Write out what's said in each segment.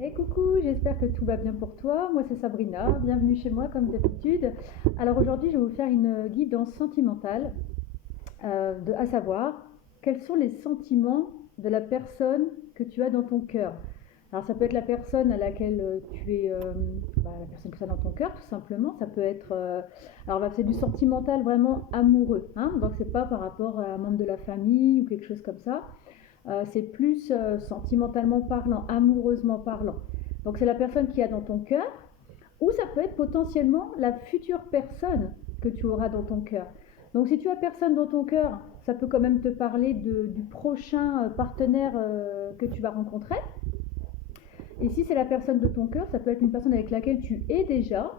Et coucou, j'espère que tout va bien pour toi. Moi c'est Sabrina, bienvenue chez moi comme d'habitude. Alors aujourd'hui je vais vous faire une guidance sentimentale, à savoir quels sont les sentiments de la personne que tu as dans ton cœur. Alors ça peut être la personne à laquelle tu es, la personne que tu as dans ton cœur tout simplement. Ça peut être, c'est du sentimental vraiment amoureux, hein, donc c'est pas par rapport à un membre de la famille ou quelque chose comme ça. C'est plus sentimentalement parlant, amoureusement parlant. Donc c'est la personne qui a dans ton cœur, ou ça peut être potentiellement la future personne que tu auras dans ton cœur. Donc si tu as personne dans ton cœur, ça peut quand même te parler du prochain partenaire que tu vas rencontrer. Et si c'est la personne de ton cœur, ça peut être une personne avec laquelle tu es déjà,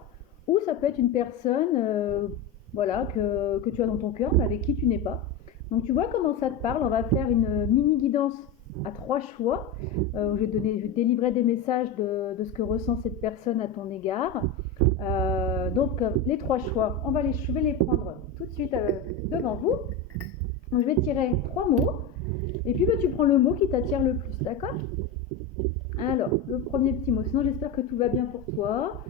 ou ça peut être une personne que tu as dans ton cœur, mais avec qui tu n'es pas. Donc tu vois comment ça te parle. On va faire une mini guidance à 3 choix. Je vais délivrer des messages de ce que ressent cette personne à ton égard. Les 3 choix, je vais les prendre tout de suite devant vous. Donc, je vais tirer 3 mots. Et puis tu prends le mot qui t'attire le plus, d'accord? Alors, le premier petit mot. Sinon, j'espère que tout va bien pour toi.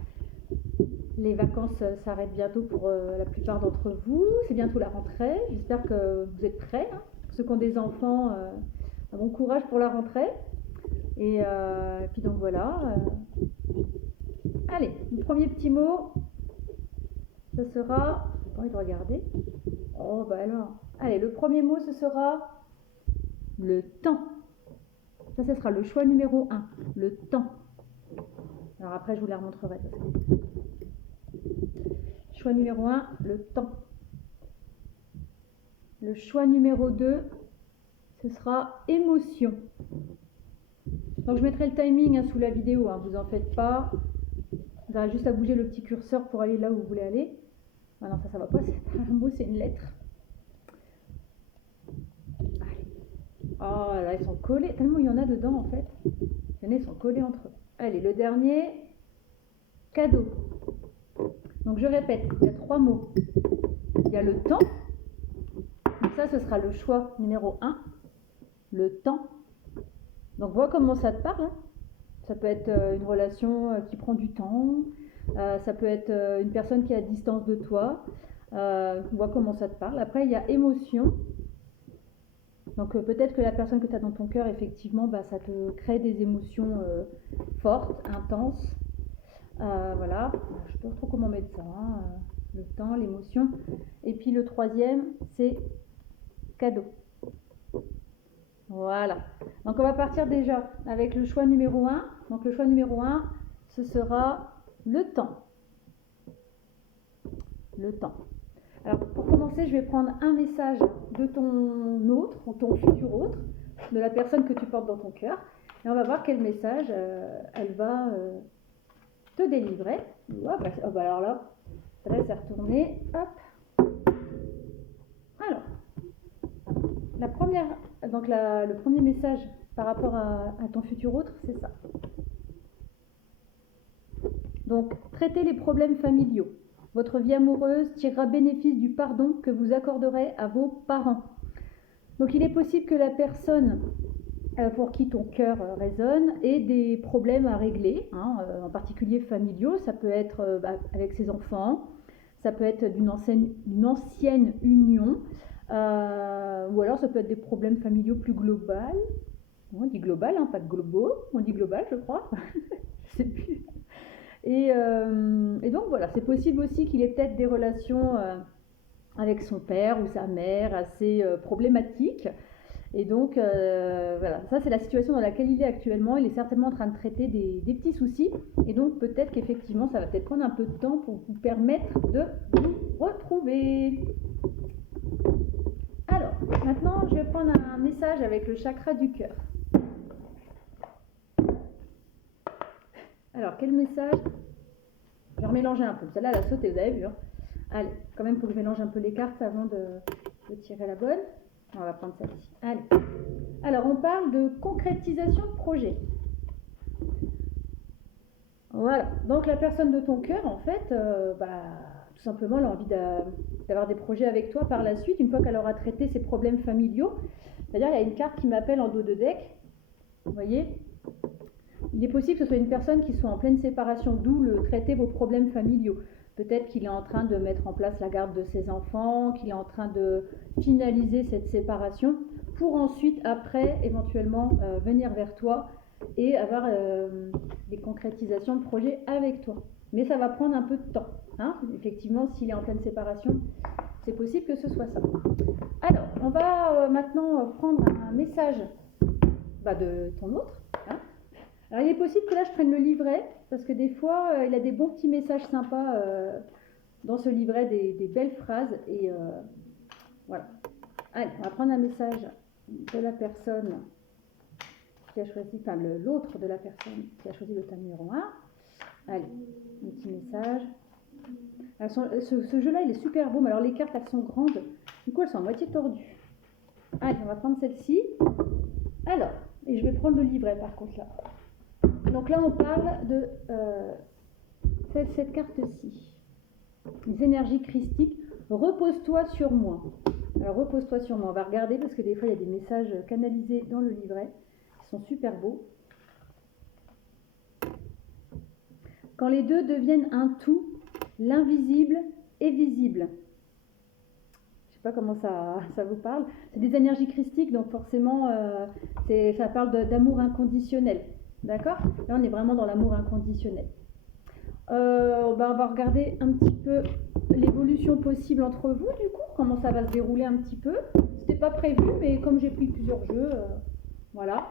Les vacances s'arrêtent bientôt pour la plupart d'entre vous. C'est bientôt la rentrée. J'espère que vous êtes prêts, hein. Pour ceux qui ont des enfants, bon courage pour la rentrée. Et puis donc voilà. Allez, le premier petit mot, ce sera... J'ai pas envie de regarder. Oh bah alors. Allez, le premier mot, ce sera le temps. Ça, ce sera le choix numéro 1. Le temps. Alors après, je vous la remontrerai. Choix numéro 1, le temps. Le choix numéro 2, ce sera émotion. Donc je mettrai le timing sous la vidéo, vous en faites pas. Vous avez juste à bouger le petit curseur pour aller là où vous voulez aller. Ah non, ça va pas, c'est pas un mot, c'est une lettre. Allez. Oh là, ils sont collés, tellement il y en a dedans en fait. Il y en a, ils sont collés entre eux. Allez, le dernier, cadeau. Donc je répète, il y a 3 mots. Il y a le temps. Donc ça, ce sera le choix numéro 1. Le temps. Donc vois comment ça te parle. Ça peut être une relation qui prend du temps. Ça peut être une personne qui est à distance de toi. Vois comment ça te parle. Après, il y a émotion. Donc peut-être que la personne que tu as dans ton cœur, effectivement, ça te crée des émotions fortes, intenses. Voilà, je ne sais pas trop comment mettre ça, le temps, l'émotion. Et puis le troisième, c'est cadeau. Voilà, donc on va partir déjà avec le choix numéro 1. Donc le choix numéro 1, ce sera le temps. Le temps. Alors pour commencer, je vais prendre un message de ton autre, ou ton futur autre, de la personne que tu portes dans ton cœur. Et on va voir quel message elle va... te délivrer. Alors là, ça laisse retourner. Hop. Alors, le premier message par rapport à ton futur autre, c'est ça. Donc, traitez les problèmes familiaux. Votre vie amoureuse tirera bénéfice du pardon que vous accorderez à vos parents. Donc, il est possible que la personne pour qui ton cœur résonne ait des problèmes à régler, en particulier familiaux. Ça peut être avec ses enfants, ça peut être d'une ancienne union, ou alors ça peut être des problèmes familiaux plus globaux. On dit global, pas de globaux, on dit global, je crois. Je sais plus. Et donc voilà, c'est possible aussi qu'il ait peut-être des relations avec son père ou sa mère assez problématiques. Et donc voilà, ça c'est la situation dans laquelle il est actuellement. Il est certainement en train de traiter des petits soucis. Et donc peut-être qu'effectivement ça va peut-être prendre un peu de temps pour vous permettre de vous retrouver. Alors, maintenant je vais prendre un message avec le chakra du cœur. Alors, quel message? Je vais remélanger un peu. Celle-là, elle a sauté, vous avez vu. Allez, quand même, il faut que je mélange un peu les cartes avant de tirer la bonne. On va prendre celle-ci. Allez. Alors, on parle de concrétisation de projet. Voilà. Donc, la personne de ton cœur, en fait, tout simplement, elle a envie d'avoir des projets avec toi par la suite, une fois qu'elle aura traité ses problèmes familiaux. C'est-à-dire, il y a une carte qui m'appelle en dos de deck. Vous voyez ? Il est possible que ce soit une personne qui soit en pleine séparation, d'où le traiter vos problèmes familiaux. Peut-être qu'il est en train de mettre en place la garde de ses enfants, qu'il est en train de finaliser cette séparation pour ensuite, après, éventuellement, venir vers toi et avoir des concrétisations de projets avec toi. Mais ça va prendre un peu de temps. Hein. Effectivement, s'il est en pleine séparation, c'est possible que ce soit ça. Alors, on va maintenant prendre un message de ton autre. Hein. Alors, il est possible que là, je prenne le livret, parce que des fois, il a des bons petits messages sympas dans ce livret, des belles phrases. Et voilà. Allez, on va prendre un message de la personne qui a choisi, enfin l'autre de la personne qui a choisi le thème numéro 1. Allez, un petit message. Ce jeu-là, il est super beau, mais alors les cartes, elles sont grandes. Du coup, elles sont à moitié tordues. Allez, on va prendre celle-ci. Alors, et je vais prendre le livret par contre là. Donc là, on parle de cette carte-ci. Les énergies christiques. Repose-toi sur moi. Alors, repose-toi sur moi. On va regarder parce que des fois, il y a des messages canalisés dans le livret qui sont super beaux. Quand les deux deviennent un tout, l'invisible est visible. Je ne sais pas comment ça vous parle. C'est des énergies christiques, donc forcément, ça parle d'amour inconditionnel. D'accord? Là, on est vraiment dans l'amour inconditionnel. On va regarder un petit peu l'évolution possible entre vous, du coup, comment ça va se dérouler un petit peu. C'était pas prévu, mais comme j'ai pris plusieurs jeux, voilà.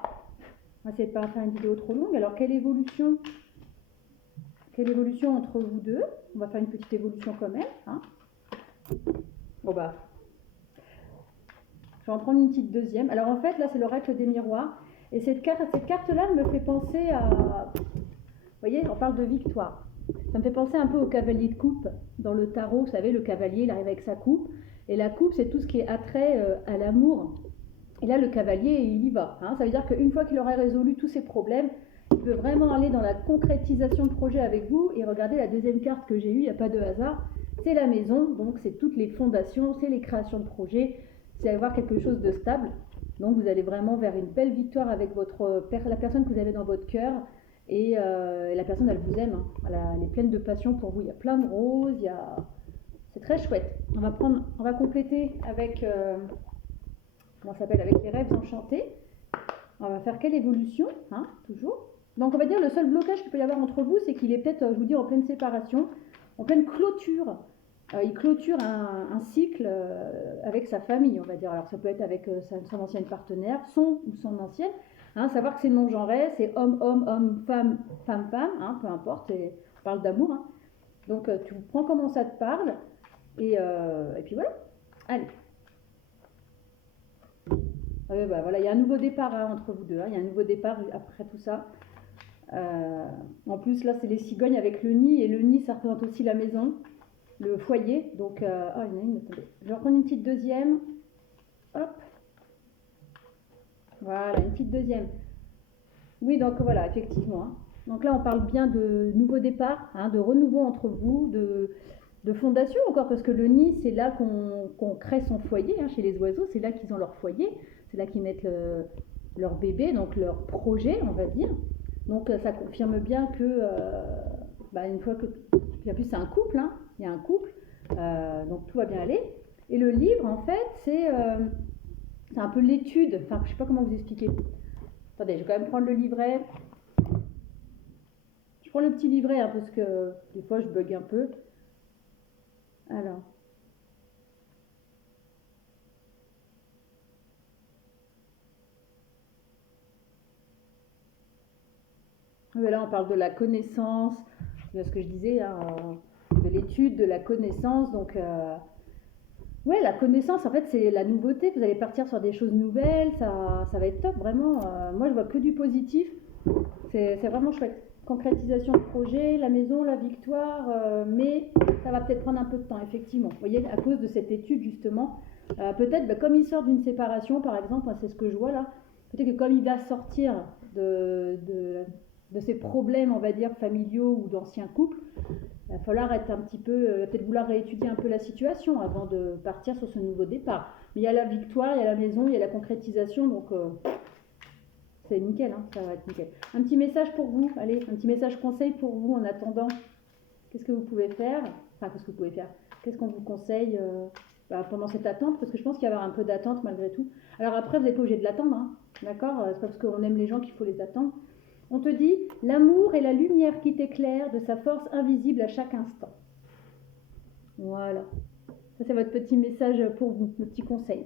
On va essayer de ne pas faire une vidéo trop longue. Alors, quelle évolution entre vous deux? On va faire une petite évolution quand même. Hein. Bon bah, je vais en prendre une petite deuxième. Alors en fait, là, c'est l'oracle des miroirs. Et cette carte-là me fait penser à... Vous voyez, on parle de victoire. Ça me fait penser un peu au cavalier de coupe dans le tarot. Vous savez, le cavalier, il arrive avec sa coupe. Et la coupe, c'est tout ce qui est attrait à l'amour. Et là, le cavalier, il y va. Hein. Ça veut dire qu'une fois qu'il aura résolu tous ses problèmes, il peut vraiment aller dans la concrétisation de projet avec vous. Et regardez la deuxième carte que j'ai eue, il n'y a pas de hasard. C'est la maison, donc c'est toutes les fondations, c'est les créations de projets, c'est avoir quelque chose de stable. Donc vous allez vraiment vers une belle victoire avec la personne que vous avez dans votre cœur. Et la personne, elle vous aime. Hein. Elle est pleine de passion pour vous. Il y a plein de roses, c'est très chouette. On va compléter avec, avec les rêves enchantés. On va faire quelle évolution, hein, toujours. Donc on va dire le seul blocage qu'il peut y avoir entre vous, c'est qu'il est peut-être, je vous dis, en pleine séparation, en pleine clôture. Il clôture un cycle avec sa famille, on va dire. Alors ça peut être avec son ancienne partenaire, son ou son ancienne. Hein, savoir que c'est non-genré, c'est homme, femme, femme, hein, peu importe, on parle d'amour. Hein. Donc tu prends comment ça te parle, et puis voilà. Allez. Voilà, il y a un nouveau départ entre vous deux. Hein. Il y a un nouveau départ après tout ça. En plus, là, c'est les cigognes avec le nid. Et le nid, ça représente aussi la maison, le foyer. Donc, il y en a une. Attendez. Je vais reprendre une petite deuxième. Hop. Voilà, une petite deuxième. Oui, donc voilà, effectivement. Hein. Donc là, on parle bien de nouveau départ, hein, de renouveau entre vous, de fondation encore, parce que le nid, c'est là qu'on crée son foyer. Hein, chez les oiseaux, c'est là qu'ils ont leur foyer. C'est là qu'ils mettent leur bébé, donc leur projet, on va dire. Donc ça confirme bien que, une fois que... Puis en plus, c'est un couple, hein, il y a un couple, donc tout va bien aller. Et le livre, en fait, c'est un peu l'étude, enfin, je ne sais pas comment vous expliquer. Attendez, je vais quand même prendre le livret. Je prends le petit livret, hein, parce que des fois, je bug un peu. Alors... Là, on parle de la connaissance, de ce que je disais, hein, de l'étude, de la connaissance. Donc, ouais, la connaissance, en fait, c'est la nouveauté. Vous allez partir sur des choses nouvelles, ça va être top, vraiment. Moi, je vois que du positif. C'est vraiment chouette. Concrétisation de projet, la maison, la victoire, mais ça va peut-être prendre un peu de temps, effectivement. Vous voyez, à cause de cette étude, justement, peut-être, comme il sort d'une séparation, par exemple, c'est ce que je vois là, peut-être que comme il va sortir de ces problèmes, on va dire, familiaux ou d'anciens couples, il va falloir être un petit peu, peut-être vouloir réétudier un peu la situation avant de partir sur ce nouveau départ. Mais il y a la victoire, il y a la maison, il y a la concrétisation, donc c'est nickel, hein, ça va être nickel. Un petit message pour vous, allez, un petit message conseil pour vous en attendant. Qu'est-ce que vous pouvez faire? Enfin, qu'est-ce que vous pouvez faire? Qu'est-ce qu'on vous conseille pendant cette attente? Parce que je pense qu'il y a un peu d'attente malgré tout. Alors après, vous n'êtes pas obligé de l'attendre, hein, d'accord? C'est pas parce qu'on aime les gens qu'il faut les attendre. On te dit, l'amour est la lumière qui t'éclaire de sa force invisible à chaque instant. Voilà. Ça, c'est votre petit message pour vous, le petit conseil.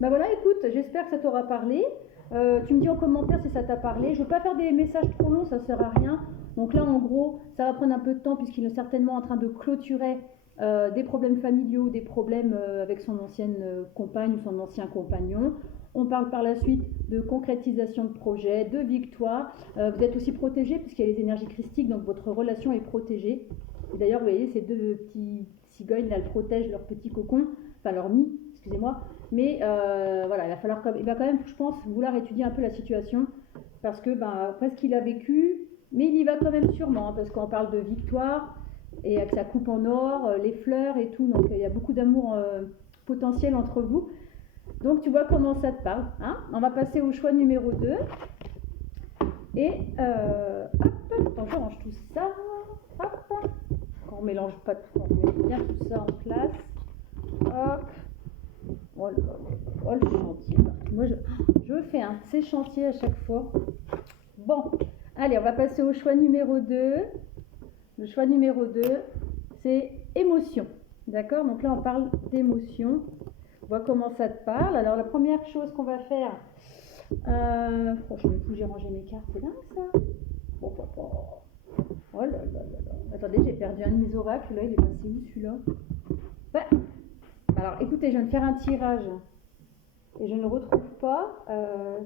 Ben voilà, écoute, j'espère que ça t'aura parlé. Tu me dis en commentaire si ça t'a parlé. Je ne veux pas faire des messages trop longs, ça ne sert à rien. Donc là, en gros, ça va prendre un peu de temps puisqu'il est certainement en train de clôturer des problèmes familiaux, des problèmes avec son ancienne compagne ou son ancien compagnon. On parle par la suite de concrétisation de projet, de victoire. Vous êtes aussi protégé puisqu'il y a les énergies christiques, donc votre relation est protégée. Et d'ailleurs, vous voyez, ces deux petits cigognes, là, elles protègent leur petit cocon, enfin leur nid, excusez-moi. Mais voilà, il va quand même, je pense, vouloir étudier un peu la situation parce que, après ce qu'il a vécu, mais il y va quand même sûrement, hein, parce qu'on parle de victoire et avec sa coupe en or, les fleurs et tout, donc il y a beaucoup d'amour potentiel entre vous. Donc tu vois comment ça te parle, hein. On va passer au choix numéro 2. Et hop, attends, je range tout ça. Hop, on mélange pas tout, on met bien tout ça en place. Hop. Oh, le chantier. Moi, je fais un de ces chantiers à chaque fois. Bon, allez, on va passer au choix numéro 2. Le choix numéro 2, c'est émotion. D'accord? Donc là, on parle d'émotion. On voit comment ça te parle. Alors, la première chose qu'on va faire... franchement, j'ai rangé mes cartes. C'est dingue, ça. Oh, papa. Oh là là là là. Attendez, j'ai perdu un de mes oracles. Là, il est passé où, celui-là? Ouais. Alors, écoutez, je viens de faire un tirage. Et je ne le retrouve pas. Ah,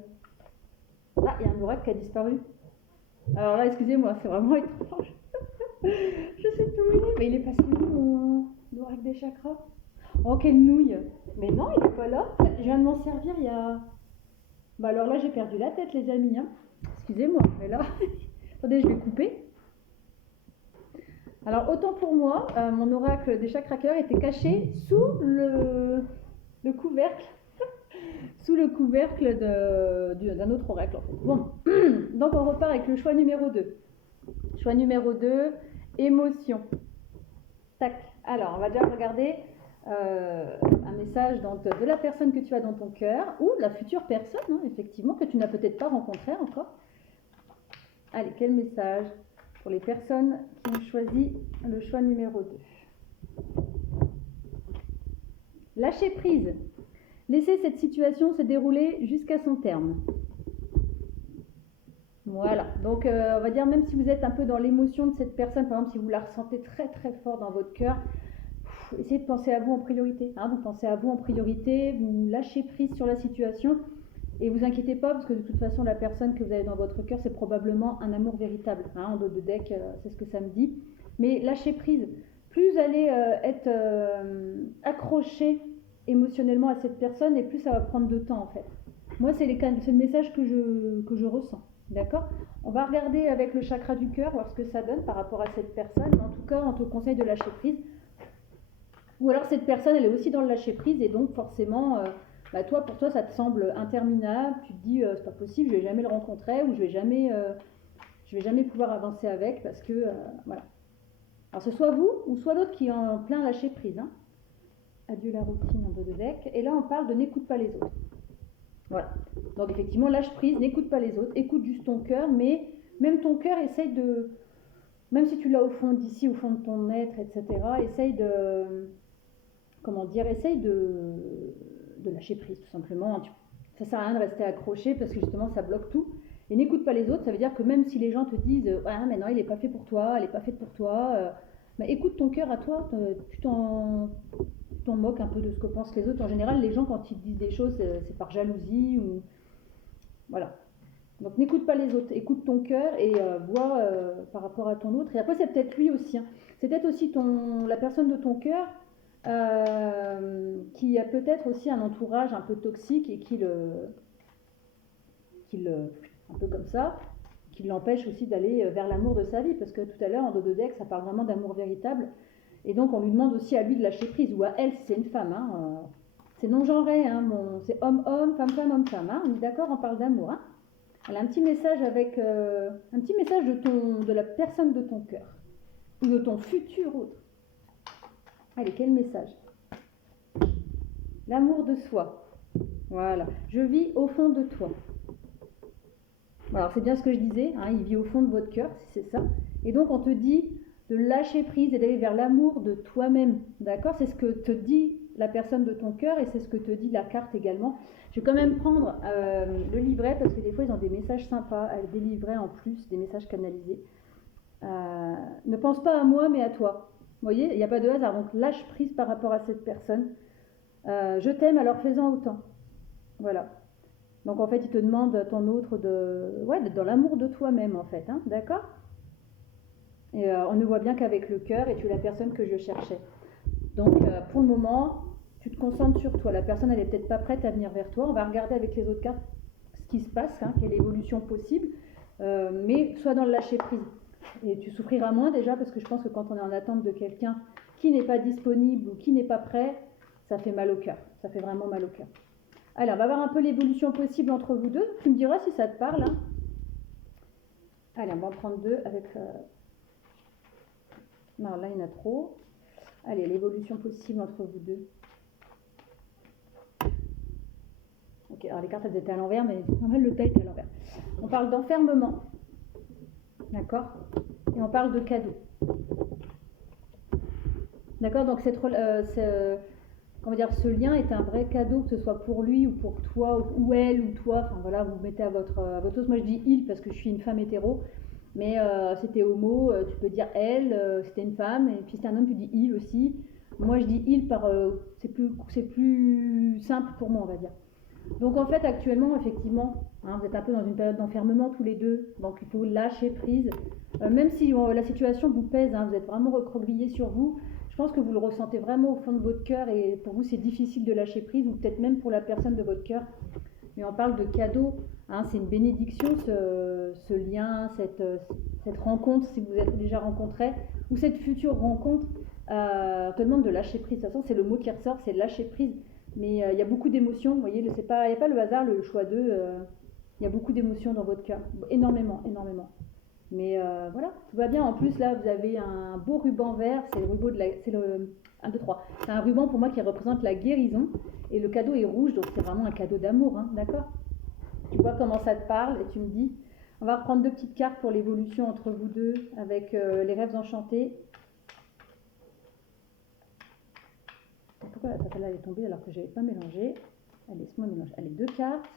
il y a un oracle qui a disparu. Alors là, excusez-moi, c'est vraiment étrange. Je sais plus où il est. Mais il est passé où, mon oracle des chakras? Oh, quelle nouille. Mais non, il n'est pas là. Je viens de m'en servir il y a... alors là, j'ai perdu la tête, les amis. Hein. Excusez-moi, mais là... Attendez, je vais couper. Alors, autant pour moi, mon oracle des chakrakers était caché sous le couvercle. Sous le couvercle d'un autre oracle, en fait. Bon, donc on repart avec le choix numéro 2. Choix numéro 2, émotion. Tac. Alors, on va déjà regarder un message de la personne que tu as dans ton cœur ou la future personne, hein, effectivement, que tu n'as peut-être pas rencontrée encore. Allez, quel message pour les personnes qui ont choisi le choix numéro 2. Lâcher prise. Laissez cette situation se dérouler jusqu'à son terme. Voilà, donc on va dire, même si vous êtes un peu dans l'émotion de cette personne, par exemple si vous la ressentez très très fort dans votre cœur, essayez de penser à vous en priorité. Hein, vous pensez à vous en priorité, vous lâchez prise sur la situation et vous inquiétez pas parce que de toute façon la personne que vous avez dans votre cœur, c'est probablement un amour véritable. Hein, en dos de deck, c'est ce que ça me dit. Mais lâchez prise. Plus vous allez être accroché émotionnellement à cette personne et plus ça va prendre de temps en fait. Moi, c'est le message que je ressens. D'accord? On va regarder avec le chakra du cœur, voir ce que ça donne par rapport à cette personne. En tout cas, on te conseille de lâcher prise. Ou alors cette personne, elle est aussi dans le lâcher prise et donc forcément, pour toi, ça te semble interminable. Tu te dis, c'est pas possible, je vais jamais le rencontrer ou je vais jamais pouvoir avancer avec parce que, voilà. Alors, ce soit vous ou soit l'autre qui est en plein lâcher prise. Hein. Adieu la routine en dos de deck. Et là, on parle de n'écoute pas les autres. Voilà. Donc, effectivement, lâche prise, n'écoute pas les autres, écoute juste ton cœur, mais même ton cœur, essaye de... Même si tu l'as au fond d'ici, au fond de ton être, etc., essaye de... essaye de lâcher prise, tout simplement. Ça sert à rien de rester accroché parce que justement, ça bloque tout. Et n'écoute pas les autres, ça veut dire que même si les gens te disent « Ah, mais non, il n'est pas fait pour toi, elle n'est pas faite pour toi écoute ton cœur à toi, tu t'en moques un peu de ce que pensent les autres. En général, les gens, quand ils te disent des choses, c'est par jalousie ou... Voilà. Donc, n'écoute pas les autres. Écoute ton cœur et vois par rapport à ton autre. Et après, c'est peut-être lui aussi. Hein. C'est peut-être aussi la personne de ton cœur qui a peut-être aussi un entourage un peu toxique et qui un peu comme ça, qui l'empêche aussi d'aller vers l'amour de sa vie. Parce que tout à l'heure, en dos de deck, ça parle vraiment d'amour véritable. Et donc, on lui demande aussi à lui de lâcher prise, ou à elle, si c'est une femme. Hein, c'est non-genré, hein, c'est homme-homme, femme-femme, homme-femme. Hein, on est d'accord, on parle d'amour. Hein. Elle a un petit message avec un petit message de la personne de ton cœur ou de ton futur autre. Allez, quel message? L'amour de soi. Voilà. Je vis au fond de toi. Alors c'est bien ce que je disais, hein, il vit au fond de votre cœur, si c'est ça. Et donc on te dit de lâcher prise et d'aller vers l'amour de toi-même. D'accord? C'est ce que te dit la personne de ton cœur et c'est ce que te dit la carte également. Je vais quand même prendre le livret parce que des fois ils ont des messages sympas, des livrets en plus, des messages canalisés. Ne pense pas à moi mais à toi. Vous voyez, il n'y a pas de hasard, donc lâche prise par rapport à cette personne. Je t'aime, alors fais-en autant. Voilà. Donc en fait, il te demande à ton autre d'être dans l'amour de toi-même en fait, hein, d'accord? Et on ne voit bien qu'avec le cœur et tu es la personne que je cherchais. Donc pour le moment, tu te concentres sur toi. La personne, elle n'est peut-être pas prête à venir vers toi. On va regarder avec les autres cartes ce qui se passe, hein, quelle évolution possible. Mais sois dans le lâcher prise. Et tu souffriras moins déjà parce que je pense que quand on est en attente de quelqu'un qui n'est pas disponible ou qui n'est pas prêt, ça fait mal au cœur. Ça fait vraiment mal au cœur. Allez, on va voir un peu l'évolution possible entre vous deux. Tu me diras si ça te parle. Hein. Allez, on va en prendre deux avec... Non, là, il y en a trop. Allez, l'évolution possible entre vous deux. Ok, alors les cartes, elles étaient à l'envers, mais normal, le tas était à l'envers. On parle d'enfermement. D'accord? Et on parle de cadeau. D'accord? Donc, comment dire, ce lien est un vrai cadeau, que ce soit pour lui ou pour toi, ou elle ou toi. Enfin voilà, vous mettez à votre sauce. Moi je dis il parce que je suis une femme hétéro, mais c'était homo, tu peux dire elle, c'était une femme, et puis c'était un homme, tu dis il aussi. Moi je dis il c'est plus simple pour moi, on va dire. Donc en fait actuellement, effectivement, hein, vous êtes un peu dans une période d'enfermement tous les deux, donc il faut lâcher prise. Même si la situation vous pèse, hein, vous êtes vraiment recroquevillés sur vous. Je pense que vous le ressentez vraiment au fond de votre cœur et pour vous c'est difficile de lâcher prise ou peut-être même pour la personne de votre cœur. Mais on parle de cadeau, hein, c'est une bénédiction ce lien, cette rencontre si vous êtes déjà rencontrés ou cette future rencontre te demande de lâcher prise. De toute façon c'est le mot qui ressort, c'est lâcher prise. Mais il y a beaucoup d'émotions, vous voyez, il n'y a pas le hasard, le choix d'eux, il y a beaucoup d'émotions dans votre cœur, énormément, énormément. Mais voilà, tout va bien. En plus, là, vous avez un beau ruban vert. C'est le ruban c'est le 1, 2, 3. C'est un ruban pour moi qui représente la guérison. Et le cadeau est rouge, donc c'est vraiment un cadeau d'amour, hein, d'accord? Tu vois comment ça te parle et tu me dis. On va reprendre deux petites cartes pour l'évolution entre vous deux avec les rêves enchantés. Pourquoi celle-là elle est tombée alors que je n'avais pas mélangé? Allez, laisse-moi mélanger. Allez, deux cartes.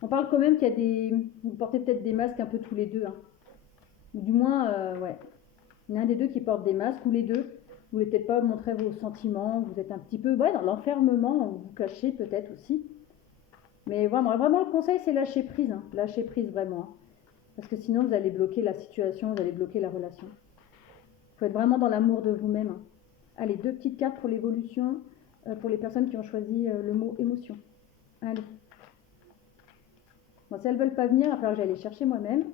On parle quand même qu'il y a des... Vous portez peut-être des masques un peu tous les deux, hein. Ou du moins, ouais, il y en a un des deux qui porte des masques, ou les deux, vous ne voulez peut-être pas montrer vos sentiments, vous êtes un petit peu dans l'enfermement, vous vous cachez peut-être aussi. Mais vraiment le conseil, c'est lâcher prise, hein, lâcher prise vraiment. Hein, parce que sinon, vous allez bloquer la situation, vous allez bloquer la relation. Il faut être vraiment dans l'amour de vous-même. Hein. Allez, deux petites cartes pour l'évolution, pour les personnes qui ont choisi le mot émotion. Allez. Bon, si elles ne veulent pas venir, il va falloir que j'aille les chercher moi-même.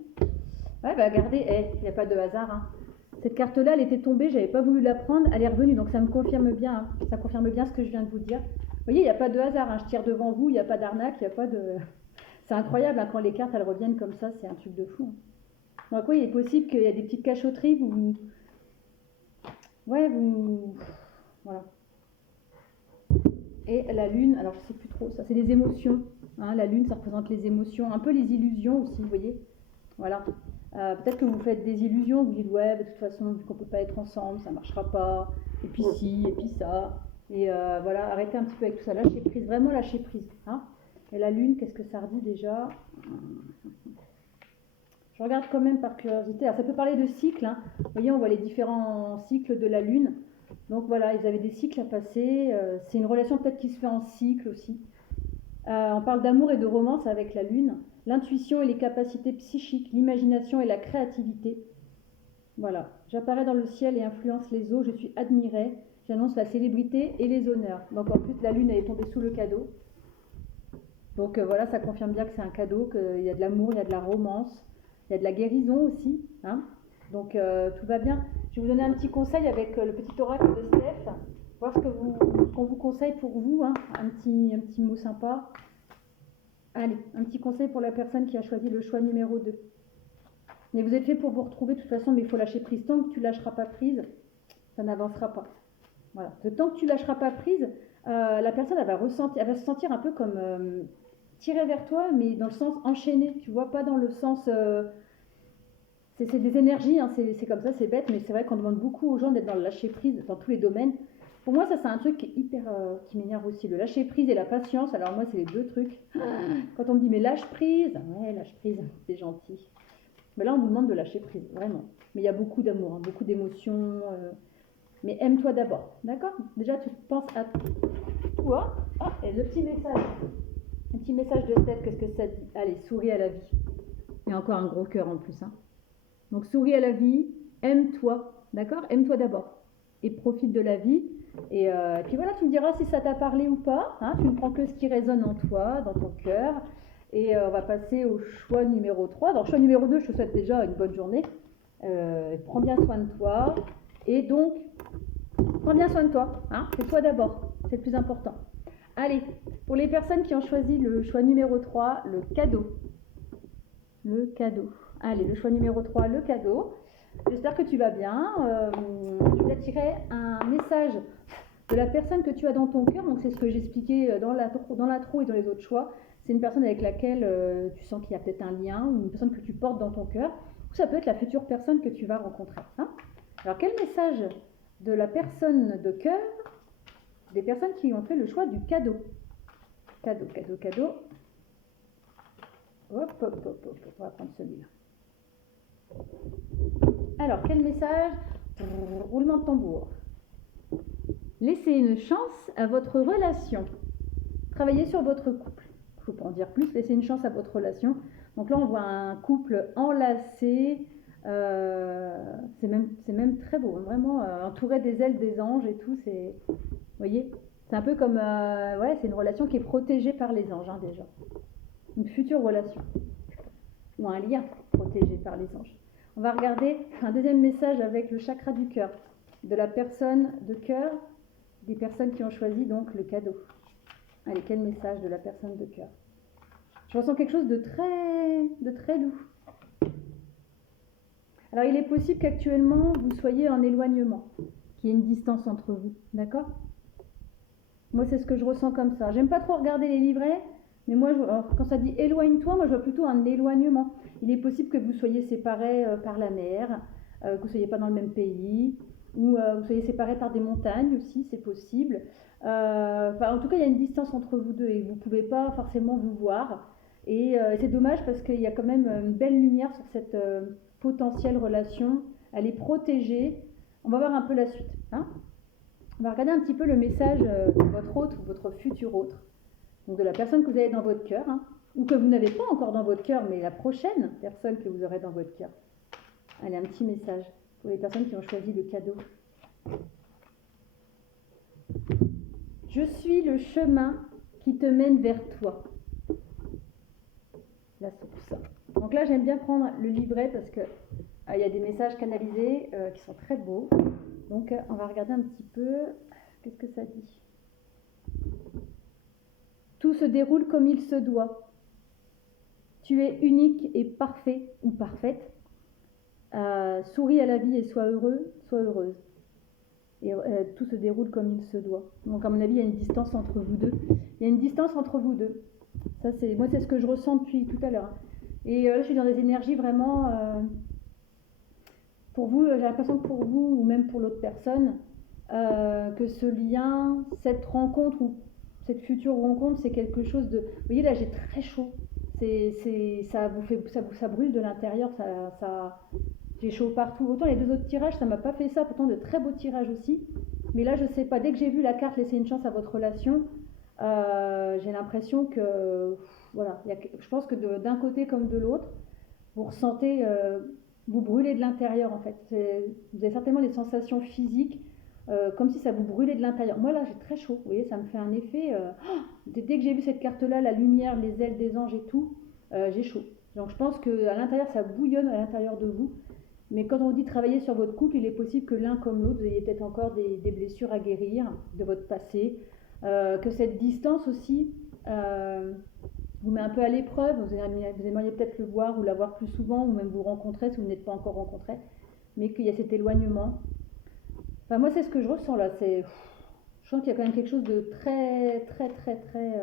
Ouais, bah regardez, il n'y a pas de hasard. Hein. Cette carte-là, elle était tombée, j'avais pas voulu la prendre, elle est revenue, donc ça me confirme bien. Hein. Ça confirme bien ce que je viens de vous dire. Vous voyez, il n'y a pas de hasard. Hein. Je tire devant vous, il n'y a pas d'arnaque, il n'y a pas de. C'est incroyable hein, quand les cartes elles reviennent comme ça, c'est un truc de fou. Hein. Donc oui, il est possible qu'il y ait des petites cachotteries, voilà. Et la lune, alors je sais plus trop, ça c'est les émotions. Hein. La lune, ça représente les émotions, un peu les illusions aussi, vous voyez. Voilà. Peut-être que vous faites des illusions, vous dites ouais, de toute façon, vu qu'on ne peut pas être ensemble, ça ne marchera pas, et puis ci, et puis ça. Et voilà, arrêtez un petit peu avec tout ça, lâchez prise, vraiment lâchez prise. Hein. Et la lune, qu'est-ce que ça redit déjà? Je regarde quand même par curiosité. Alors ça peut parler de cycles. Hein. Vous voyez, on voit les différents cycles de la lune. Donc voilà, ils avaient des cycles à passer. C'est une relation peut-être qui se fait en cycle aussi. On parle d'amour et de romance avec la lune. L'intuition et les capacités psychiques, l'imagination et la créativité. Voilà. J'apparais dans le ciel et influence les eaux. Je suis admirée. J'annonce la célébrité et les honneurs. Donc en plus, la lune elle est tombée sous le cadeau. Donc voilà, ça confirme bien que c'est un cadeau, qu'il y a de l'amour, il y a de la romance, il y a de la guérison aussi. Hein. Donc tout va bien. Je vais vous donner un petit conseil avec le petit oracle de Steph. Voir ce qu'on vous conseille pour vous. Hein. Un petit mot sympa. Allez, un petit conseil pour la personne qui a choisi le choix numéro 2. Mais vous êtes fait pour vous retrouver de toute façon, mais il faut lâcher prise. Tant que tu lâcheras pas prise, ça n'avancera pas. Voilà. Tant que tu lâcheras pas prise, la personne elle va se sentir un peu comme tirée vers toi, mais dans le sens enchaîné. Tu vois, pas dans le sens. C'est des énergies, hein, c'est comme ça, c'est bête, mais c'est vrai qu'on demande beaucoup aux gens d'être dans le lâcher prise dans tous les domaines. Pour moi, ça c'est un truc qui est hyper, qui m'énerve aussi, le lâcher prise et la patience. Alors moi, c'est les deux trucs. Quand on me dit mais lâche prise, ouais, lâche prise, c'est gentil. Mais là, on vous demande de lâcher prise, vraiment. Mais il y a beaucoup d'amour, hein, beaucoup d'émotions. Mais aime-toi d'abord, d'accord? Déjà, tu penses à toi. Ah, et le petit message. Un petit message de tête, qu'est-ce que ça dit? Allez, souris à la vie. Et encore un gros cœur en plus, hein. Donc souris à la vie, aime-toi, d'accord? Aime-toi d'abord. Et profite de la vie. Et puis voilà, tu me diras si ça t'a parlé ou pas, hein. Tu ne prends que ce qui résonne en toi, dans ton cœur. Et on va passer au choix numéro 3. Alors choix numéro 2, je te souhaite déjà une bonne journée. Prends bien soin de toi. Et donc, prends bien soin de toi, hein. C'est toi d'abord, c'est le plus important. Allez, pour les personnes qui ont choisi le choix numéro 3, le cadeau. Le cadeau. Allez, le choix numéro 3, le cadeau. J'espère que tu vas bien. Je vais tirer un message de la personne que tu as dans ton cœur. Donc c'est ce que j'expliquais dans l'intro et dans les autres choix. C'est une personne avec laquelle tu sens qu'il y a peut-être un lien, ou une personne que tu portes dans ton cœur. Ou ça peut être la future personne que tu vas rencontrer, hein. Alors quel message de la personne de cœur, des personnes qui ont fait le choix du cadeau? Cadeau, cadeau, cadeau. Hop, hop, hop, hop, on va prendre celui-là. Alors, quel message? Roulement de tambour. Laissez une chance à votre relation. Travaillez sur votre couple. Il ne faut pas en dire plus, laissez une chance à votre relation. Donc là, on voit un couple enlacé. C'est même très beau, vraiment entouré des ailes des anges et tout. Vous voyez, c'est un peu comme, ouais, c'est une relation qui est protégée par les anges, hein, déjà. Une future relation ou un lien protégé par les anges. On va regarder un deuxième message avec le chakra du cœur, de la personne de cœur, des personnes qui ont choisi donc le cadeau. Allez, quel message de la personne de cœur? Je ressens quelque chose de très doux. Alors, il est possible qu'actuellement, vous soyez en éloignement, qu'il y ait une distance entre vous, d'accord? Moi, c'est ce que je ressens comme ça. J'aime pas trop regarder les livrets, mais moi, quand ça dit éloigne-toi, moi, je vois plutôt un éloignement. Il est possible que vous soyez séparés par la mer, que vous ne soyez pas dans le même pays, ou vous soyez séparés par des montagnes aussi, c'est possible. En tout cas, il y a une distance entre vous deux et vous ne pouvez pas forcément vous voir. Et c'est dommage parce qu'il y a quand même une belle lumière sur cette potentielle relation. Elle est protégée. On va voir un peu la suite, hein. On va regarder un petit peu le message de votre hôte ou votre futur autre. Donc de la personne que vous avez dans votre cœur, hein, ou que vous n'avez pas encore dans votre cœur, mais la prochaine personne que vous aurez dans votre cœur. Allez, un petit message pour les personnes qui ont choisi le cadeau. Je suis le chemin qui te mène vers toi. La source. Donc là, j'aime bien prendre le livret parce que il y a des messages canalisés qui sont très beaux. Donc on va regarder un petit peu. Qu'est-ce que ça dit? Tout se déroule comme il se doit. Tu es unique et parfait ou parfaite. Souris à la vie et sois heureux, sois heureuse. Et tout se déroule comme il se doit. Donc à mon avis, il y a une distance entre vous deux. Il y a une distance entre vous deux. Ça, moi, c'est ce que je ressens depuis tout à l'heure. Et là, je suis dans des énergies vraiment... pour vous, j'ai l'impression que pour vous, ou même pour l'autre personne, que ce lien, cette rencontre ou cette future rencontre, c'est quelque chose de... Vous voyez, là, j'ai très chaud. Ça brûle de l'intérieur, j'ai chaud partout. Autant les deux autres tirages, ça m'a pas fait ça, pourtant de très beaux tirages aussi. Mais là, je sais pas, dès que j'ai vu la carte laisser une chance à votre relation, j'ai l'impression que, voilà, je pense que d'un côté comme de l'autre, vous ressentez, vous brûlez de l'intérieur en fait. Vous avez certainement des sensations physiques, comme si ça vous brûlait de l'intérieur. Moi là, j'ai très chaud, vous voyez, ça me fait un effet, dès que j'ai vu cette carte-là, la lumière, les ailes des anges et tout, j'ai chaud. Donc je pense qu'à l'intérieur, ça bouillonne à l'intérieur de vous. Mais quand on dit travailler sur votre couple, il est possible que l'un comme l'autre, vous ayez peut-être encore des blessures à guérir de votre passé. Que cette distance aussi, vous met un peu à l'épreuve, vous aimeriez peut-être le voir ou l'avoir plus souvent, ou même vous rencontrer si vous n'êtes pas encore rencontré, mais qu'il y a cet éloignement. Enfin, moi, c'est ce que je ressens là. Je sens qu'il y a quand même quelque chose de très, très, très, très.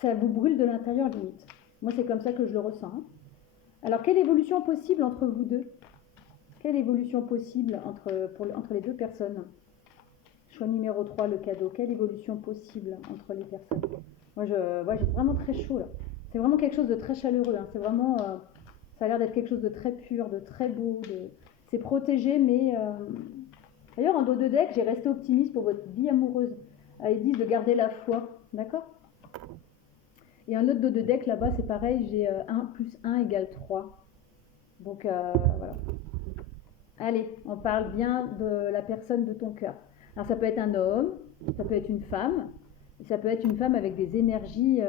Ça vous brûle de l'intérieur, limite. Moi, c'est comme ça que je le ressens. Hein. Alors, quelle évolution possible entre vous deux? Quelle évolution possible entre les deux personnes? Choix numéro 3, le cadeau. Quelle évolution possible entre les personnes? Moi, j'ai vraiment très chaud là. C'est vraiment quelque chose de très chaleureux. Hein. C'est vraiment. Ça a l'air d'être quelque chose de très pur, de très beau. C'est protégé, mais. D'ailleurs, en dos de deck, j'ai resté optimiste pour votre vie amoureuse. Ils disent de garder la foi. D'accord? Et un autre dos de deck là-bas, c'est pareil. J'ai 1 plus 1 égale 3. Donc, voilà. Allez, on parle bien de la personne de ton cœur. Alors, ça peut être un homme, ça peut être une femme. Ça peut être une femme avec des énergies,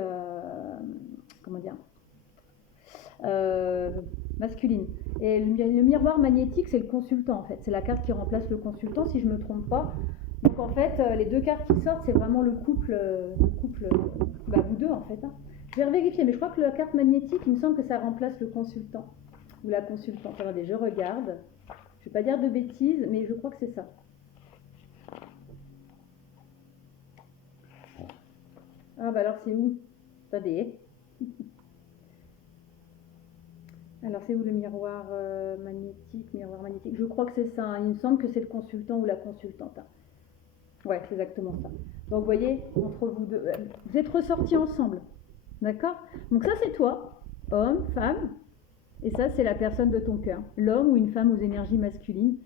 comment dire, masculines. Et le miroir magnétique, c'est le consultant en fait. C'est la carte qui remplace le consultant, si je ne me trompe pas. Donc en fait, les deux cartes qui sortent, c'est vraiment le couple, vous deux en fait. Hein. Je vais vérifier, mais je crois que la carte magnétique, il me semble que ça remplace le consultant ou la consultante. Attendez, je regarde. Je ne vais pas dire de bêtises, mais je crois que c'est ça. Ah bah alors c'est où? Attendez. Alors c'est où le miroir magnétique? Je crois que c'est ça. Hein. Il me semble que c'est le consultant ou la consultante. Hein. Ouais, c'est exactement ça. Donc vous voyez, entre vous deux, vous êtes ressortis ensemble. D'accord? Donc ça c'est toi, homme, femme. Et ça c'est la personne de ton cœur. L'homme ou une femme aux énergies masculines.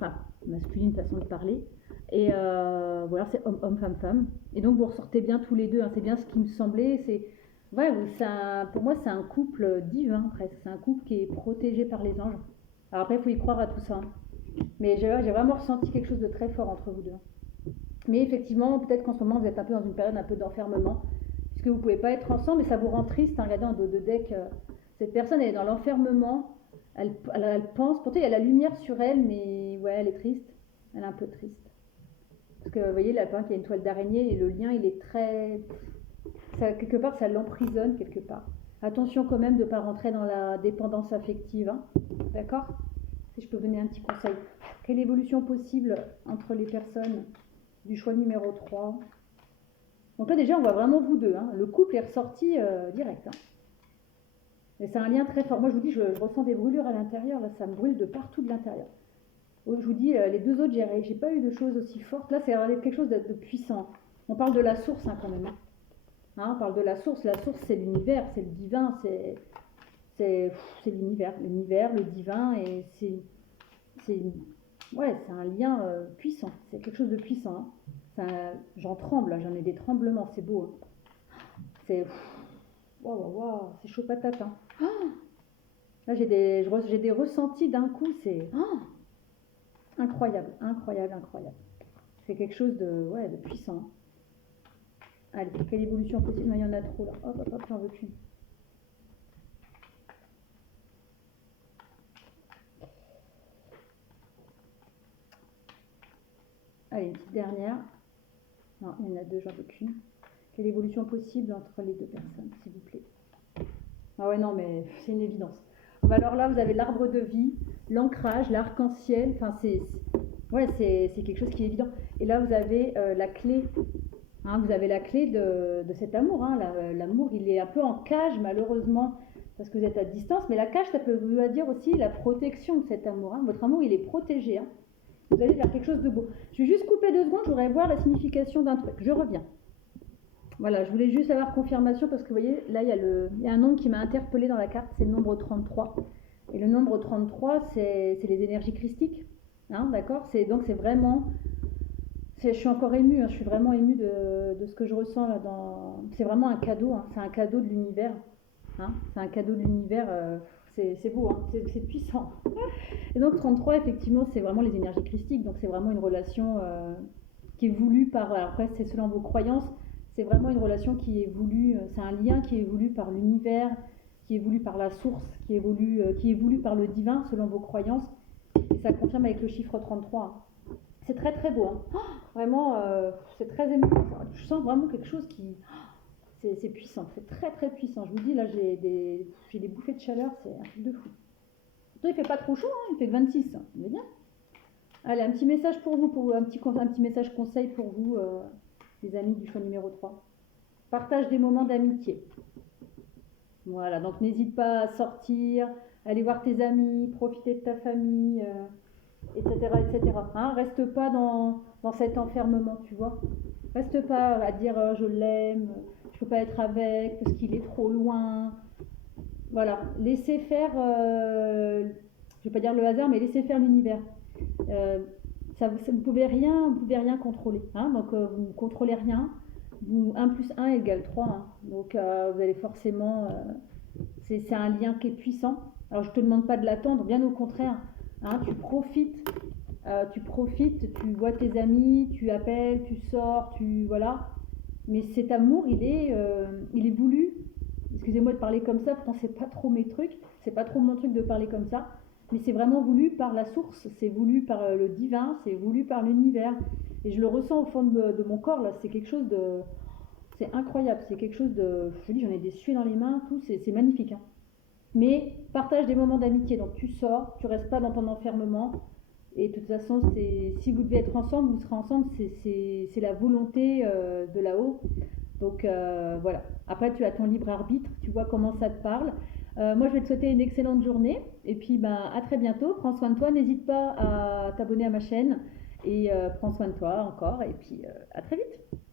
Enfin, masculine façon de parler. Et voilà, c'est homme, femme, femme. Et donc vous ressortez bien tous les deux. Hein. C'est bien ce qui me semblait. Ouais, pour moi, c'est un couple divin presque. C'est un couple qui est protégé par les anges. Alors après, il faut y croire à tout ça. Hein. Mais j'ai vraiment ressenti quelque chose de très fort entre vous deux. Mais effectivement, peut-être qu'en ce moment, vous êtes un peu dans une période un peu d'enfermement. Puisque vous ne pouvez pas être ensemble, mais ça vous rend triste. Hein, regardez en dos de deck, cette personne, elle est dans l'enfermement. Elle pense, pourtant il y a la lumière sur elle, mais ouais, elle est triste. Elle est un peu triste. Parce que vous voyez, là, il y a une toile d'araignée et le lien, il est très... Ça, quelque part, ça l'emprisonne quelque part. Attention quand même de ne pas rentrer dans la dépendance affective. Hein. D'accord? Si je peux vous donner un petit conseil. Quelle évolution possible entre les personnes du choix numéro 3? Donc là, déjà, on voit vraiment vous deux. Hein. Le couple est ressorti direct. Hein. Et c'est un lien très fort. Moi, je vous dis, je ressens des brûlures à l'intérieur. Là, ça me brûle de partout de l'intérieur. Je vous dis, les deux autres, j'ai pas eu de choses aussi fortes. Là, c'est quelque chose de puissant. On parle de la source hein, quand même. Hein, on parle de la source. La source, c'est l'univers, c'est le divin, c'est l'univers. L'univers, le divin, et c'est un lien puissant. C'est quelque chose de puissant. Hein. J'en tremble, j'en ai des tremblements, c'est beau. Hein. C'est c'est chaud patate. Hein. Là, j'ai des ressentis d'un coup, c'est incroyable. C'est quelque chose de puissant. Allez, quelle évolution possible? Non, il y en a trop là. Hop, j'en veux qu'une. Allez, une petite dernière. Non, il y en a deux, j'en veux qu'une. Quelle évolution possible entre les deux personnes, s'il vous plaît? Ah ouais, non, mais c'est une évidence. Alors là, vous avez l'arbre de vie, l'ancrage, l'arc-en-ciel. Enfin, c'est quelque chose qui est évident. Et là, vous avez la clé. Hein, vous avez la clé de cet amour. Hein. L'amour, il est un peu en cage, malheureusement, parce que vous êtes à distance. Mais la cage, ça peut vouloir dire aussi la protection de cet amour. Hein. Votre amour, il est protégé. Hein. Vous allez faire quelque chose de beau. Je vais juste couper 2 secondes, je voudrais voir la signification d'un truc. Je reviens. Voilà, je voulais juste avoir confirmation parce que vous voyez, là, il y a un nombre qui m'a interpellée dans la carte, c'est le nombre 33. Et le nombre 33, c'est les énergies christiques. Hein, d'accord? Donc c'est vraiment... Je suis encore émue, hein, je suis vraiment émue de ce que je ressens là. C'est vraiment un cadeau, hein, c'est un cadeau de l'univers. Hein, c'est un cadeau de l'univers, c'est beau, hein, c'est puissant. Et donc 33, effectivement, c'est vraiment les énergies christiques, donc c'est vraiment une relation qui est voulue par... Alors après, c'est selon vos croyances, c'est vraiment une relation qui est voulue, c'est un lien qui est voulu par l'univers, qui est voulu par la source, qui est voulu par le divin, selon vos croyances. Et ça confirme avec le chiffre 33. C'est très très beau. Hein. Vraiment, c'est très émouvant. Je sens vraiment quelque chose qui... c'est puissant, c'est très très puissant. Je vous dis, là, j'ai des bouffées de chaleur, c'est un truc de fou. Pourtant, il fait pas trop chaud, hein, il fait 26, mais bien. Allez, un petit message pour vous, un petit message conseil pour vous, les amis du choix numéro 3. Partage des moments d'amitié. Voilà, donc n'hésite pas à sortir, aller voir tes amis, profiter de ta famille, etc. etc. Hein, reste pas dans cet enfermement, tu vois. Reste pas à dire je l'aime, je peux pas être avec parce qu'il est trop loin. Voilà, laissez faire, je vais pas dire le hasard, mais laissez faire l'univers. Euh, vous ne pouvez rien contrôler. Hein, donc vous ne contrôlez rien. 1 plus 1 égale 3. Hein, donc vous allez forcément... c'est un lien qui est puissant. Alors je ne te demande pas de l'attendre, bien au contraire. Hein, tu profites, tu vois tes amis, tu appelles, tu sors, voilà. Mais cet amour, il est voulu. Excusez-moi de parler comme ça, pourtant c'est pas trop mes trucs, c'est pas trop mon truc de parler comme ça. Mais c'est vraiment voulu par la source, c'est voulu par le divin, c'est voulu par l'univers. Et je le ressens au fond de mon corps, là, c'est quelque chose de... C'est incroyable, c'est quelque chose de... Je te dis, j'en ai des suées dans les mains, tout, c'est magnifique. Hein. Mais partage des moments d'amitié, donc tu sors, tu restes pas dans ton enfermement. Et de toute façon, si vous devez être ensemble, vous serez ensemble, c'est la volonté de là-haut. Donc voilà. Après, tu as ton libre arbitre, tu vois comment ça te parle. Moi, je vais te souhaiter une excellente journée. Et puis, à très bientôt. Prends soin de toi. N'hésite pas à t'abonner à ma chaîne. Et prends soin de toi encore. Et puis, à très vite.